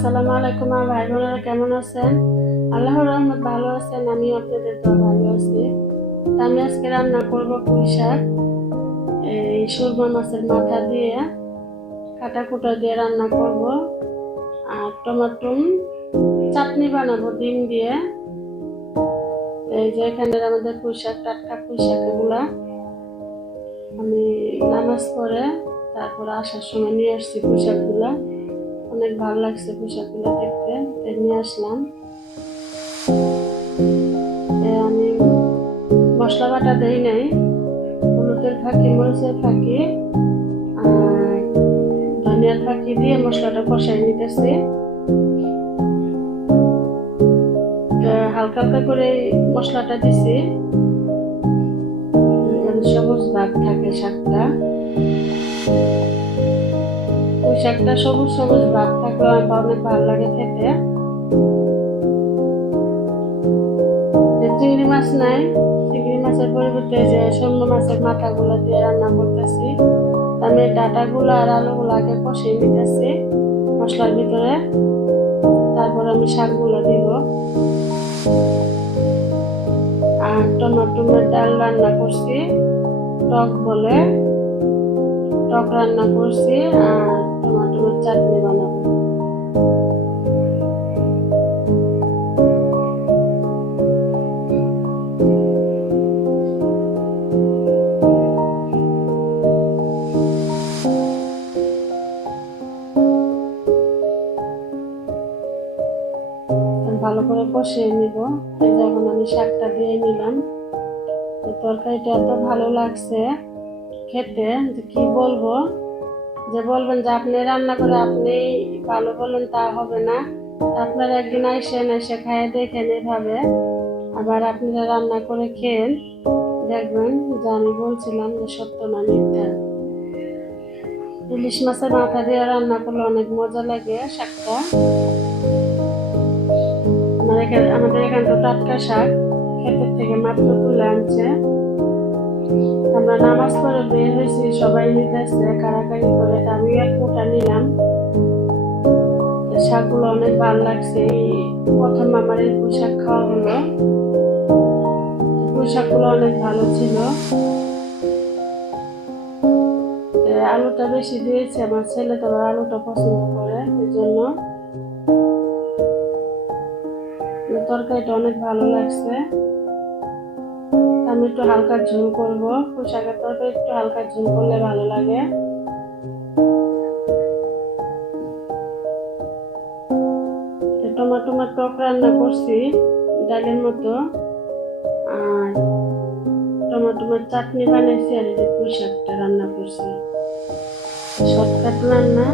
আসসালামু আলাইকুম আমার ভাই বোনেরা, কেমন আছেন? আল্লাহর রহমত ভালো আছেন। আমি আপনাদের দোয়া ভালো আছি। আমি আজকে রান্না করব পুঁই শাক। এই সুরমা মাছের মাথা দিয়ে কাটা কুটা দিয়ে রান্না করব, আর টমেটো চাটনি বানাবো ডিম দিয়ে। এই যে এখানে আমাদের পুঁই শাক, টাটকা পুঁই শাক, এগুলা আমি নামাজ পড়ে তারপর আসার সময় নিয়ে আসছি। পুঁই শাকগুলা অনেক ভালো লাগছে, পুঁই শাকগুলো দেখতে, তাই নিয়ে আসলাম। আমি মশলা বাটা দেই নাই, হলুদের ফাঁকি, মরিচের ফাঁকি আর ধনিয়ার ফাঁকি দিয়ে মশলাটা কষাই নিতেছি। হালকা হালকা করে মশলাটা দিছি, সবুজ ভাব থাকে শাকটা। ওই শাকটা সবুজ সবুজ ভাব থাকলে আমার অনেক ভালো লাগে খেতে। চিংড়ি মাছ নাই, চিংড়ি মাছের পরিবর্তে যে শোল মাছের মাথাগুলো দিয়ে রান্না করতেছি। আমি ডাটাগুলো আর আলুগুলো আগে কষিয়ে নিতেছি মশলার ভিতরে, তারপর আমি শাকগুলো দিব। আর টমেটোর ডাল রান্না করছি, টক বলে টক রান্না করছি, আর টমেটোর চাটনি বানাবো। ভালো করে কষিয়ে নিব। এই যখন আমি শাকটা দিয়ে নিলাম, তো তরকারিটা এত ভালো লাগছে খেতে যে কি বলবো। যে বলবেন যে আপনি রান্না করে আপনি ভালো বলেন তা হবে না। আপনারা একদিন এসে খাইয়ে দেখেন এভাবে, আবার আপনারা রান্না করে খেয়ে দেখবেন যে আমি বলছিলাম যে সত্য না মিথ্যা। ইলিশ মাছের মাথা দিয়ে রান্না করলে অনেক মজা লাগে শাকটা। আমাদের এখানে তো টাটকা শাক ক্ষেতের থেকে মাত্র তুলে আনছে। আমরা নামাজ পড়ে বের হয়েছি, সবাই নিতেছে কারাকারি করে, আমি এক মুঠা নিলাম। শাকগুলো অনেক ভালো লাগছে। এই প্রথম আমার এই পুঁই শাক খাওয়া হলো, পুঁই শাকগুলো অনেক ভালো ছিল। আলুটা বেশি দিয়েছে, আমার ছেলে তো আলুটা পছন্দ করে, এই জন্য তরকারিটা অনেক ভালো লাগছে। আমি একটু হালকা ঝোল করবো, পুঁই শাকের তরকারি একটু হালকা ঝোল করলে ভালো লাগে। টমেটো টক রান্না করছি ডালের মতো, আর টমেটোর চাটনি বানাইছি, আর এই যে পুঁই শাকটা রান্না করছি। শর্টকাট রান্না।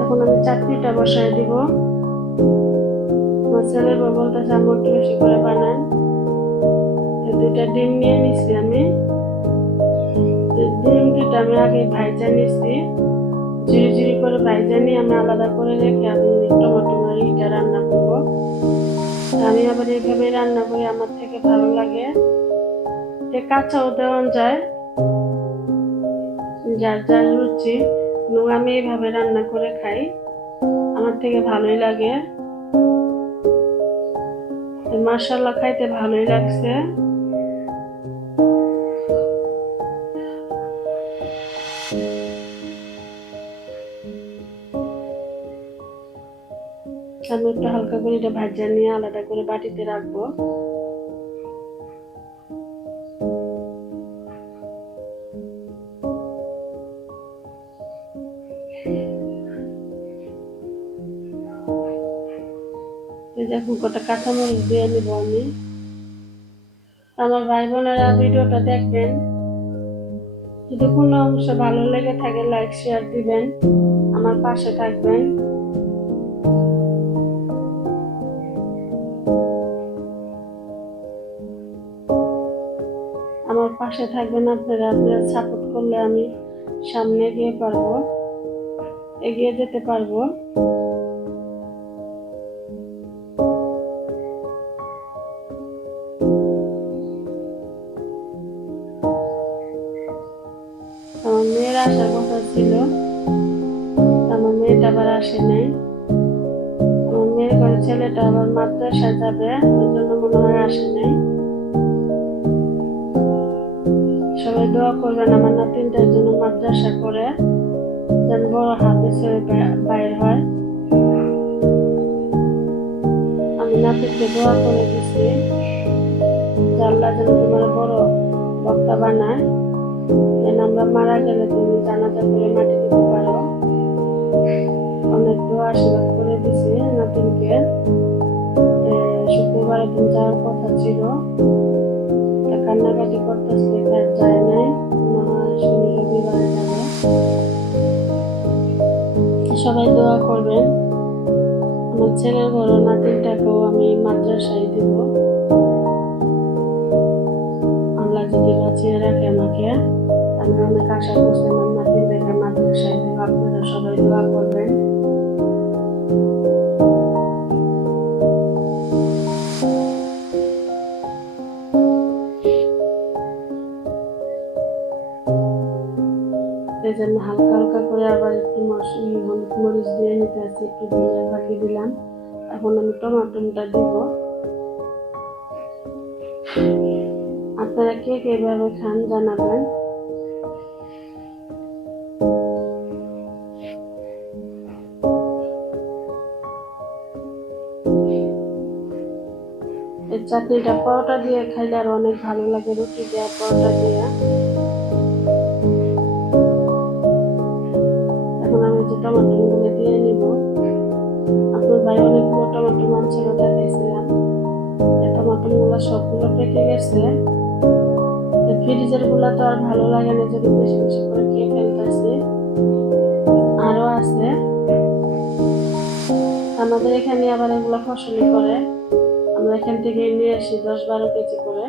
এখন আমি চাটনিটা বসাই দিব। আমার ছেলে বলতেছে আমি একটু বেশি করে বানান। দুইটা ডিম নিয়ে নিছি আমি। ডিম দুটা আমি আগে ভাইজা নিছি, ঝিরি ঝিরি করে ভাইজা নিয়ে আমি আলাদা করে রেখে আমি টমেটোর ইটা রান্না করবো। আমি আবার এইভাবে রান্না করি, আমার থেকে ভালো লাগে। কাঁচাও দেওয়া যায়, যার যার রুচি। আমি এইভাবে রান্না করে খাই, আমার থেকে ভালোই লাগে। মাশাআল্লাহ, খাইতে ভালোই লাগছে। আমি একটু হালকা করে এটা ভাজা নিয়ে আলাদা করে বাটিতে রাখবো। দেখুন কটা কাঁচামরিচ দিয়ে নিব আমি। আমার ভাই বোনেরা ভিডিওটা দেখবেন, যদি কোনো অংশ ভালো লেগে থাকে লাইক শেয়ার দিবেন, আমার পাশে থাকবেন। আমার পাশে থাকবেন আপনারা সাপোর্ট করলে আমি সামনে এগিয়ে যেতে পারবো। আমার মেয়ের আসার কথা ছিল, আমার মেয়েটা আবার আসে নাই। আমার মেয়ের ঘরে ছেলেটা আবার মাদ্রাসায় যাবে, ওই জন্য মনে হয় আসে নাই। সবাই দোয়া করবেন আমার নাতিনটার জন্য, মাদ্রাসা করে যেন বড় হাফেজ হয়ে বাইর হয়। আমি নাতিনকে দোয়া করে দিছি যে আল্লাহ যেন তোমার বড় বক্তা বানায়, যেন আমরা মারা গেলে তুমি জানাজা করে মাটি দিতে পারো। অনেক দোয়া আশীর্বাদ করে দিছি নাতিনকে। শুক্রবারের দিন যাওয়ার কথা ছিল, কান্নাকাটি করতেছে, যায় নাই, মনে হয় শনি রবিবারে যাবে। সবাই দোয়া করবেন। আমার ছেলের বড় নাতিনটাকেও আমি মাদ্রাসায় দিব, আল্লাহ যদি বাঁচিয়ে রাখে আমাকে। আমি অনেক আশা করছি আমার নাতিনটাকে মাদ্রাসায় দিব। আপনারা সবাই দোয়া করবেন। এই জন্য হালকা হালকা করে আবার একটু হলুদ মরিচ দিয়ে নিতে আসি, একটু ধনিয়া পাখি দিলাম। এখন আমি টমাটোটা দিব। আপনারা কে কে ভাবে খান জানাবেন। এই চাটনিটা পরোটা দিয়ে খাইলে আর অনেক ভালো লাগে, রুটি দেওয়া পরোটা দিয়ে। এখন আমি যে টমেটো গুলো দিয়ে নিব। আপনার ভাই অনেকগুলো টমেটো মানছিল, দেখাইছিলাম। টমেটো গুলো সবগুলো পেকে গেছে। ফ্রিজের গুলা তো আর ভালো লাগে না, যদি বেশি বেশি করে খেয়ে ফেলতেছি। আরো আছে আমাদের এখানে, আবার এগুলো ফসলি করে, আমরা এখান থেকে নিয়ে আসি 10-12 কেজি করে।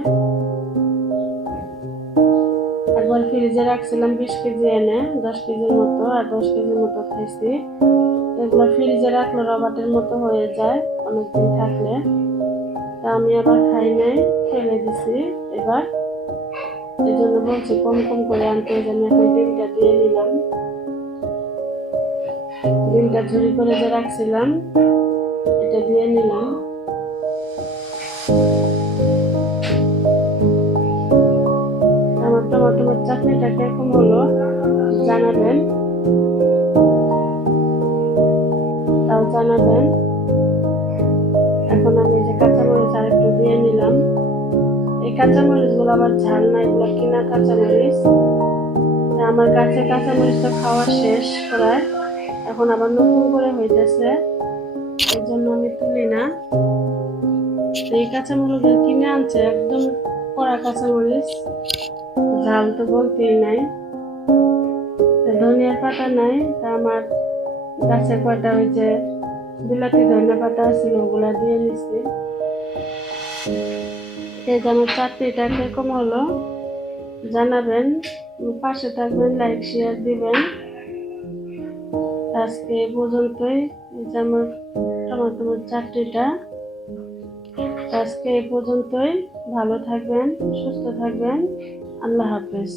একবার ফ্রিজে রাখছিলাম 20 কেজি এনে, 10 কেজির মতো, আর 10 কেজির মতো খাইছি। এগুলো ফ্রিজে রাখলে রবাটের মতো হয়ে যায় অনেকদিন থাকলে। তা আমি আবার খাই নাই, ফেলে দিছি এবার। এই জন্য বলছি কম কম করে আনতে। আমি এখন ডিমটা দিয়ে নিলাম। ডিমটা ঝুরি করে যে রাখছিলাম এটা দিয়ে নিলাম। আমার টমেটোর চাটনিটা কিরকম হলো জানাবেন, তাও জানাবেন। এখন আমি যে কাঁচামরিচ আর একটু দিয়ে নিলাম। এই কাঁচামরিচ গুলো আবার ঝাল না, এগুলো কিনা কাঁচামরিচ। আমার কাছে কাঁচামরিচ তো খাওয়া শেষ প্রায়, এখন আবার নতুন করে হইতেছে, এই জন্য আমি তুলি না। এই কাঁচামরিচ কিনে আনছে একদম কড়া কাঁচামরিচ, ঝাল তো বলতেই নাই। ধনিয়ার পাতা নাই, তা আমার গাছে কয়টা ওই যে বিলাতি ধনিয়া পাতা আছিল, ওগুলা দিয়ে নিচ্ছি। এই যে আমার চাটনিটা কিরকম হলো জানাবেন, পাশে থাকবেন, লাইক শেয়ার দিবেন। আজকে এই পর্যন্তই। এই যে আমার টমেটোর চাটনিটা আজকে এই পর্যন্তই। ভালো থাকবেন, সুস্থ থাকবেন। আল্লাহ হাফেজ।